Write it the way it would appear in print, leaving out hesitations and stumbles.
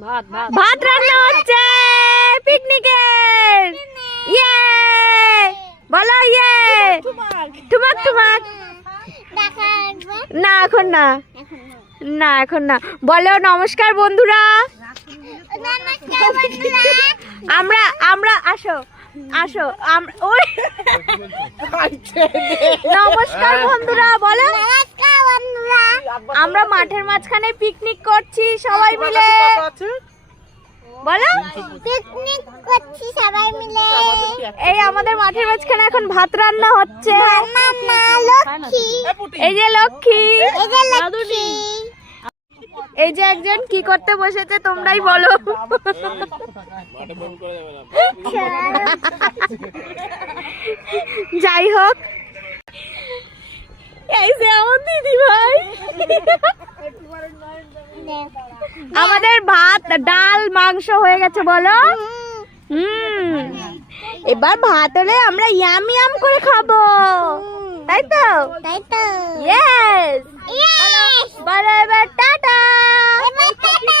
ভাত রান্না হচ্ছে পিকনিকের। ইয়ে বলো ইয়ে। টুমাক টুমাক। না এখন না, না এখন না। বলো নমস্কার বন্ধুরা। আমরা আমরা আসো আসো ওই নমস্কার বন্ধুরা বলো। আমরা মাঠের মাঝখানে পিকনিক করছি সবাই মিলে। বলো পিকনিক করছি সবাই মিলে। এই আমাদের মাঠের মাঝখানে এখন ভাত রান্না হচ্ছে। এই যে লক্ষ্মী, এই যে একজন কি করতে বসেছে তোমরাই বলো। যাই হোক, এই যে আমার দিদি ভাই। আমাদের ভাত ডাল মাংস হয়ে গেছে বলো। এবার ভাত হলে আমরা ইয়াম ইয়াম করে খাবো, তাই তো? তাই তো। ইয়েস। বলো এবার টাটা। টাটা।